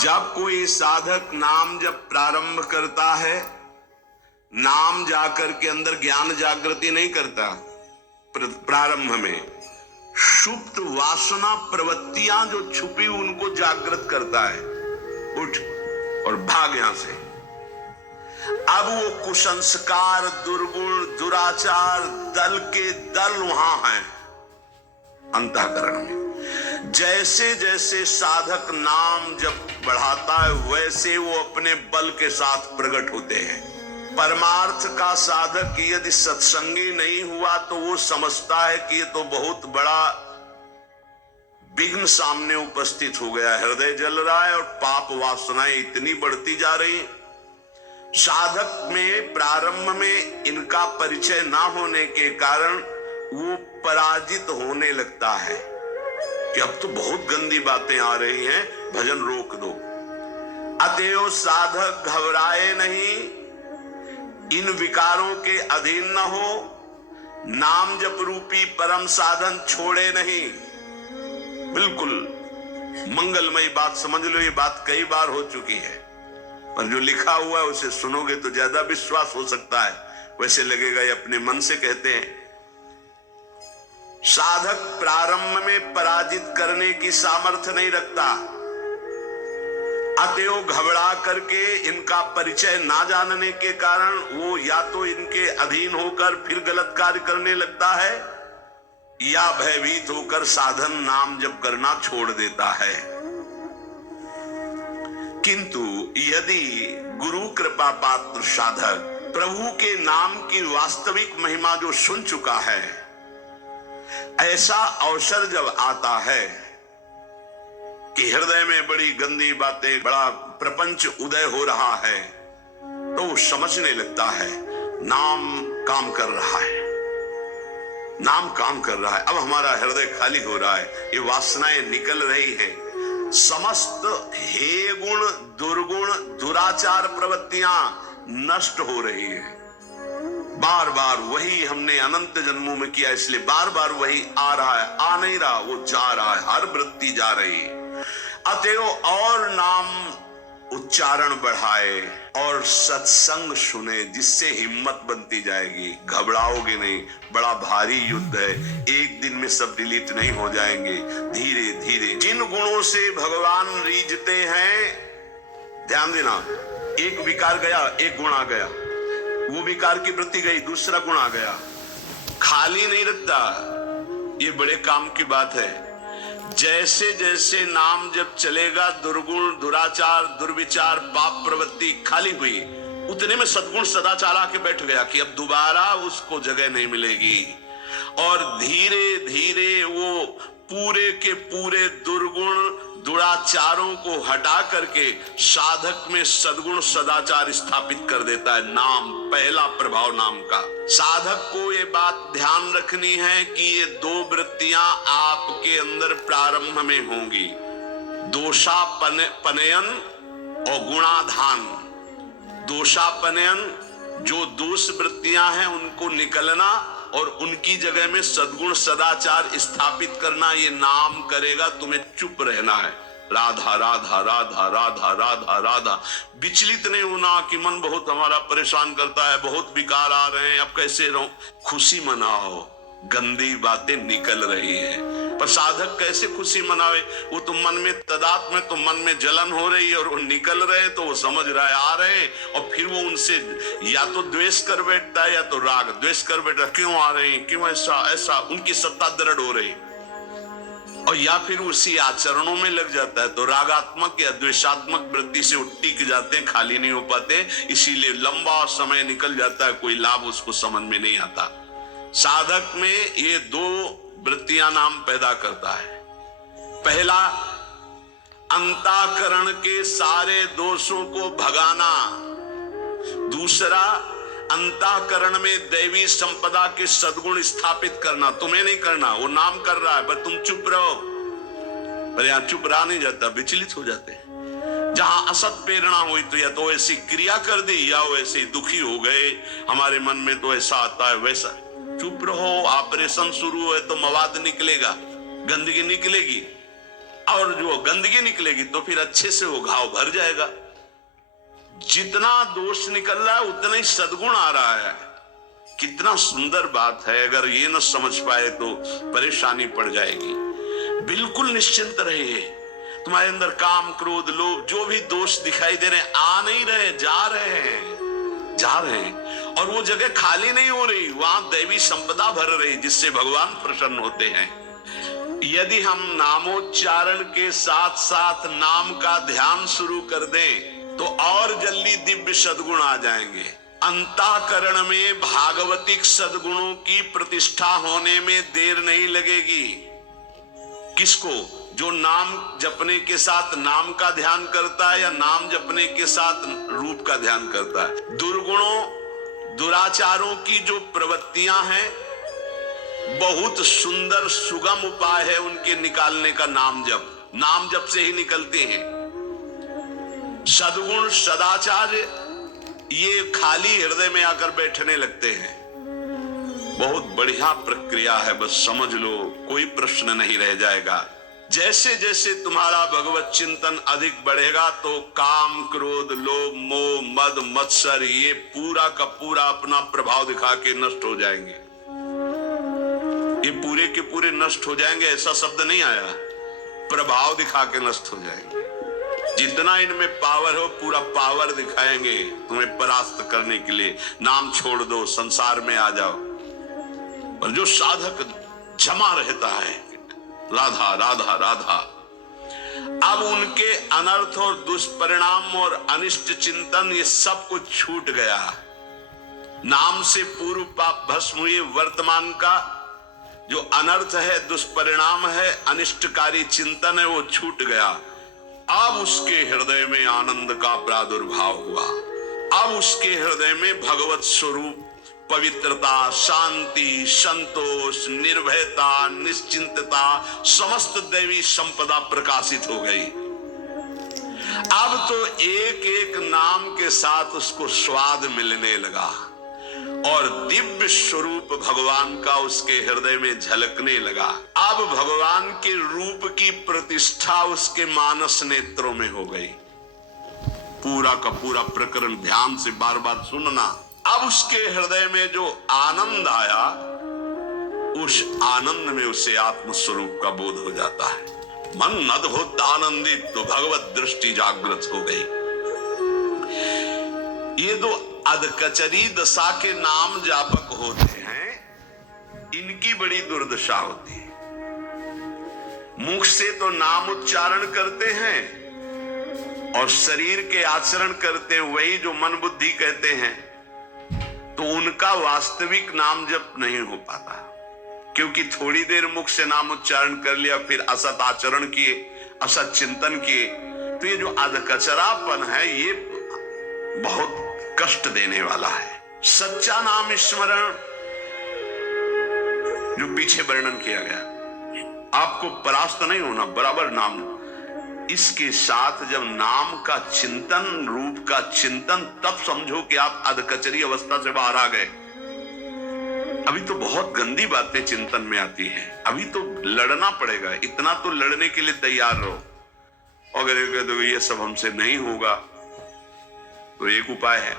जब कोई साधक नाम जब प्रारंभ करता है, नाम जाकर के अंदर ज्ञान जागृति नहीं करता, प्रारंभ में सुप्त वासना प्रवृत्तियां जो छुपी उनको जागृत करता है। उठ और भाग यहां से। अब वो कुसंस्कार, दुर्गुण, दुराचार दल के दल वहां हैं अंतःकरण में। जैसे जैसे साधक नाम जब बढ़ाता है वैसे वो अपने बल के साथ प्रकट होते हैं। परमार्थ का साधक यदि सत्संगी नहीं हुआ तो वो समझता है कि ये तो बहुत बड़ा विघ्न सामने उपस्थित हो गया, हृदय जल रहा है और पाप वासनाएं इतनी बढ़ती जा रही। साधक में प्रारंभ में इनका परिचय ना होने के कारण वो पराजित होने लगता है कि अब तो बहुत गंदी बातें आ रही हैं, भजन रोक दो। अतएव साधक घबराए नहीं, इन विकारों के अधीन न हो, नाम जप रूपी परम साधन छोड़े नहीं। बिल्कुल मंगलमयी बात समझ लो, ये बात कई बार हो चुकी है, पर जो लिखा हुआ है उसे सुनोगे तो ज्यादा विश्वास हो सकता है। वैसे लगेगा ये अपने मन से कहते हैं। साधक प्रारंभ में पराजित करने की सामर्थ्य नहीं रखता, अतएव घबरा करके इनका परिचय ना जानने के कारण वो या तो इनके अधीन होकर फिर गलत कार्य करने लगता है या भयभीत होकर साधन नाम जप करना छोड़ देता है। किंतु यदि गुरु कृपा पात्र साधक प्रभु के नाम की वास्तविक महिमा जो सुन चुका है, ऐसा अवसर जब आता है कि हृदय में बड़ी गंदी बातें, बड़ा प्रपंच उदय हो रहा है, तो वो समझने लगता है नाम काम कर रहा है, नाम काम कर रहा है। अब हमारा हृदय खाली हो रहा है, ये वासनाएं निकल रही हैं, समस्त हे गुण, दुर्गुण, दुराचार प्रवृत्तियां नष्ट हो रही है। बार बार वही हमने अनंत जन्मों में किया, इसलिए बार बार वही आ रहा है, आ नहीं रहा, वो जा रहा है, हर वृत्ति जा रही है। अतएव और नाम उच्चारण बढ़ाए और सत्संग सुने, जिससे हिम्मत बनती जाएगी। घबराओगे नहीं, बड़ा भारी युद्ध है, एक दिन में सब डिलीट नहीं हो जाएंगे। धीरे धीरे जिन गुणों से भगवान रीझते हैं, ध्यान देना, एक विकार गया, एक गुण आ गया, वो विकार की वृत्ति गई, दूसरा गुण आ गया, खाली नहीं रखता। ये बड़े काम की बात है। जैसे जैसे नाम जब चलेगा, दुर्गुण, दुराचार, दुर्विचार, पाप प्रवृत्ति खाली हुई, उतने में सद्गुण सदाचार आके बैठ गया कि अब दोबारा उसको जगह नहीं मिलेगी। और धीरे धीरे वो पूरे के पूरे दुर्गुण, दुराचारों को हटा करके साधक में सद्गुण सदाचार स्थापित कर देता है। नाम, पहला प्रभाव नाम का। साधक को ये बात ध्यान रखनी है कि ये दो वृत्तियां आपके अंदर प्रारंभ में होंगी, दोषापनयन और गुणाधान। दोषापनयन, जो दोष वृत्तियां हैं उनको निकलना और उनकी जगह में सद्गुण सदाचार स्थापित करना, ये नाम करेगा। तुम्हें चुप रहना है, राधा राधा राधा राधा राधा राधा। विचलित नहीं होना कि मन बहुत हमारा परेशान करता है, बहुत विकार आ रहे हैं, अब कैसे रहूं। खुशी मनाओ, गंदी बातें निकल रही हैं। पर साधक कैसे खुशी मनावे? वो तो मन में तदात्म में, तो मन में जलन हो रही है और वो निकल रहे तो वो समझ रहा है आ रहे, और फिर वो उनसे या तो द्वेष कर बैठता है या तो राग। द्वेष कर बैठता, क्यों आ रहे हैं, क्यों ऐसा ऐसा, उनकी सत्ता दृढ़ हो रही, और या फिर उसी आचरणों में लग जाता है तो रागात्मक या द्वेषात्मक वृत्ति से वो टिक जाते हैं, खाली नहीं हो पाते। इसीलिए लंबा समय निकल जाता है, कोई लाभ उसको समझ में नहीं आता। साधक में ये दो वृत्तियां नाम पैदा करता है। पहला, अंतःकरण के सारे दोषों को भगाना। दूसरा, अंतःकरण में दैवी संपदा के सद्गुण स्थापित करना। तुम्हें नहीं करना, वो नाम कर रहा है, पर तुम चुप रहो। पर यहां चुप रहा नहीं जाता, विचलित हो जाते हैं। जहां असत प्रेरणा हुई तो या तो ऐसी क्रिया कर दी या वो ऐसे दुखी हो गए, हमारे मन में तो ऐसा आता है वैसा। चुप रहो। ऑपरेशन शुरू है तो मवाद निकलेगा, गंदगी निकलेगी। और जो गंदगी निकलेगी तो फिर अच्छे से वो घाव भर जाएगा। जितना दोष निकल रहा है उतना ही सद्गुण आ रहा है। कितना सुंदर बात है। अगर ये न समझ पाए तो परेशानी पड़ जाएगी। बिल्कुल निश्चिंत रहिए। तुम्हारे अंदर काम, क्रोध, लोभ जो भी दोष दिखाई दे रहे हैं, आ नहीं रहे, जा रहे हैं, जा रहे हैं। और वो जगह खाली नहीं हो रही, वहां दैवी संपदा भर रही, जिससे भगवान प्रसन्न होते हैं। यदि हम नामोच्चारण के साथ साथ नाम का ध्यान शुरू कर दें तो और जल्दी दिव्य सद्गुण आ जाएंगे। अंतःकरण में भागवतिक सद्गुणों की प्रतिष्ठा होने में देर नहीं लगेगी। किसको? जो नाम जपने के साथ नाम का ध्यान करता है या नाम जपने के साथ रूप का ध्यान करता है। दुर्गुणों, दुराचारों की जो प्रवृत्तियां हैं, बहुत सुंदर सुगम उपाय है उनके निकालने का नाम जप। नाम जप से ही निकलते हैं। सद्गुण, सदाचार ये खाली हृदय में आकर बैठने लगते हैं। बहुत बढ़िया प्रक्रिया है, बस समझ लो, कोई प्रश्न नहीं रह जाएगा। जैसे जैसे तुम्हारा भगवत चिंतन अधिक बढ़ेगा तो काम, क्रोध, लोभ, मोह, मद, मत्सर ये पूरा का पूरा अपना प्रभाव दिखा के नष्ट हो जाएंगे। ये पूरे के पूरे नष्ट हो जाएंगे, ऐसा शब्द नहीं आया, प्रभाव दिखा के नष्ट हो जाएंगे। जितना इनमें पावर हो पूरा पावर दिखाएंगे तुम्हें परास्त करने के लिए। नाम छोड़ दो, संसार में आ जाओ। और जो साधक जमा रहता है, राधा राधा राधा, अब उनके अनर्थ और दुष्परिणाम और अनिष्ट चिंतन ये सब कुछ छूट गया। नाम से पूर्व पाप भस्म हुए। वर्तमान का जो अनर्थ है, दुष्परिणाम है, अनिष्टकारी चिंतन है, वो छूट गया। अब उसके हृदय में आनंद का प्रादुर्भाव हुआ। अब उसके हृदय में भगवत स्वरूप, पवित्रता, शांति, संतोष, निर्भयता, निश्चिंतता, समस्त दैवी संपदा प्रकाशित हो गई। अब तो एक एक नाम के साथ उसको स्वाद मिलने लगा और दिव्य स्वरूप भगवान का उसके हृदय में झलकने लगा। अब भगवान के रूप की प्रतिष्ठा उसके मानस नेत्रों में हो गई। पूरा का पूरा प्रकरण ध्यान से बार बार सुनना। अब उसके हृदय में जो आनंद आया, उस आनंद में उसे आत्म स्वरूप का बोध हो जाता है। मन अद्भुत आनंदित, तो भगवत दृष्टि जागृत हो गई। ये दो अधकचरी दशा के नाम जापक होते हैं, इनकी बड़ी दुर्दशा होती है। मुख से तो नाम उच्चारण करते हैं और शरीर के आचरण करते हैं, वही जो मन बुद्धि कहते हैं, तो उनका वास्तविक नाम जप नहीं हो पाता। क्योंकि थोड़ी देर मुख से नाम उच्चारण कर लिया, फिर असत आचरण किए, असत चिंतन किए, तो ये जो अधकचरापन है ये बहुत कष्ट देने वाला है। सच्चा नाम स्मरण जो पीछे वर्णन किया गया, आपको परास्त नहीं होना, बराबर नाम। इसके साथ जब नाम का चिंतन, रूप का चिंतन, तब समझो कि आप अधकचरी अवस्था से बाहर आ गए। अभी तो बहुत गंदी बातें चिंतन में आती हैं, अभी तो लड़ना पड़ेगा। इतना तो लड़ने के लिए तैयार रहो। अगर ये सब हमसे नहीं होगा तो एक उपाय है,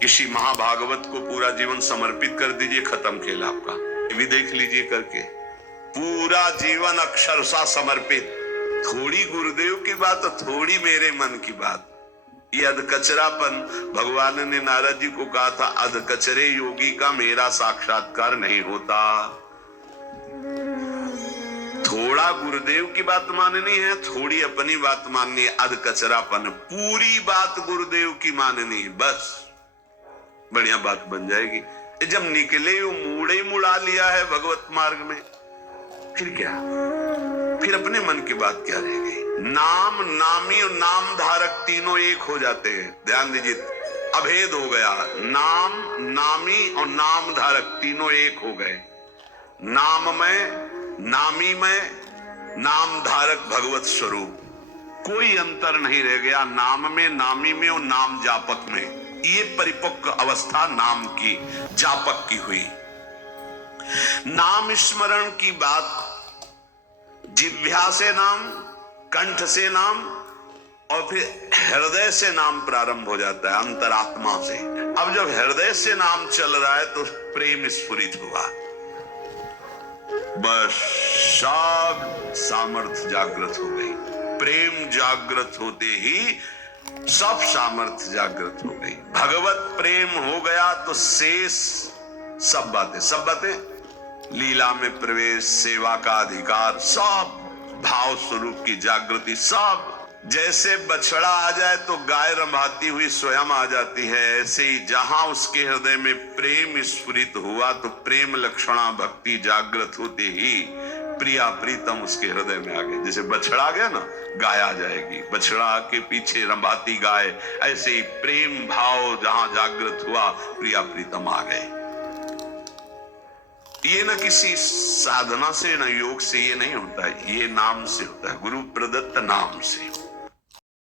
किसी महाभागवत को पूरा जीवन समर्पित कर दीजिए, खत्म खेल आपका। ये भी देख लीजिए करके, पूरा जीवन अक्षरशः समर्पित। थोड़ी गुरुदेव की बात और थोड़ी मेरे मन की बात। ये अधकचरापन, भगवान ने नारद जी को कहा था, अधकचरे योगी का मेरा साक्षात्कार नहीं होता। थोड़ा गुरुदेव की बात माननी है, थोड़ी अपनी बात माननी है। अधकचरापन, पूरी बात गुरुदेव की माननी है, बस बढ़िया बात बन जाएगी। जब निकले वो मूड़े मुड़ा लिया है भगवत मार्ग में, फिर क्या, फिर अपने मन की बात क्या रह गई। नाम, नामी और नाम धारक तीनों एक हो जाते हैं। ध्यान दीजिए, अभेद हो गया। नाम, नामी और नाम धारक तीनों एक हो गए। नाम में, नामी में, नाम धारक भगवत स्वरूप, कोई अंतर नहीं रह गया नाम में, नामी में और नाम जापक में। ये परिपक्व अवस्था नाम की, जापक की हुई। नाम स्मरण की बात जिह्वा से नाम, कंठ से नाम, और फिर हृदय से नाम प्रारंभ हो जाता है, अंतरात्मा से। अब जब हृदय से नाम चल रहा है तो प्रेम स्फुरित हुआ, बस सब सामर्थ्य जागृत हो गई। प्रेम जागृत होते ही सब सामर्थ्य जागृत हो गई। भगवत प्रेम हो गया तो शेष सब बातें, लीला में प्रवेश, सेवा का अधिकार, सब भाव स्वरूप की जागृति, सब। जैसे बछड़ा आ जाए तो गाय रंभाती हुई स्वयं आ जाती है, ऐसे ही जहां उसके हृदय में प्रेम स्फुरित हुआ तो प्रेम लक्षणा भक्ति जागृत होते ही प्रिया प्रीतम उसके हृदय में आ गए। जैसे बछड़ा आ गया ना, गाय आ जाएगी, बछड़ा के पीछे रंभाती गाय, ऐसे ही प्रेम भाव जहां जागृत हुआ प्रिया प्रीतम आ गए। ये न किसी साधना से न योग से ये नहीं होता है, ये नाम से होता है, गुरु प्रदत्त नाम से।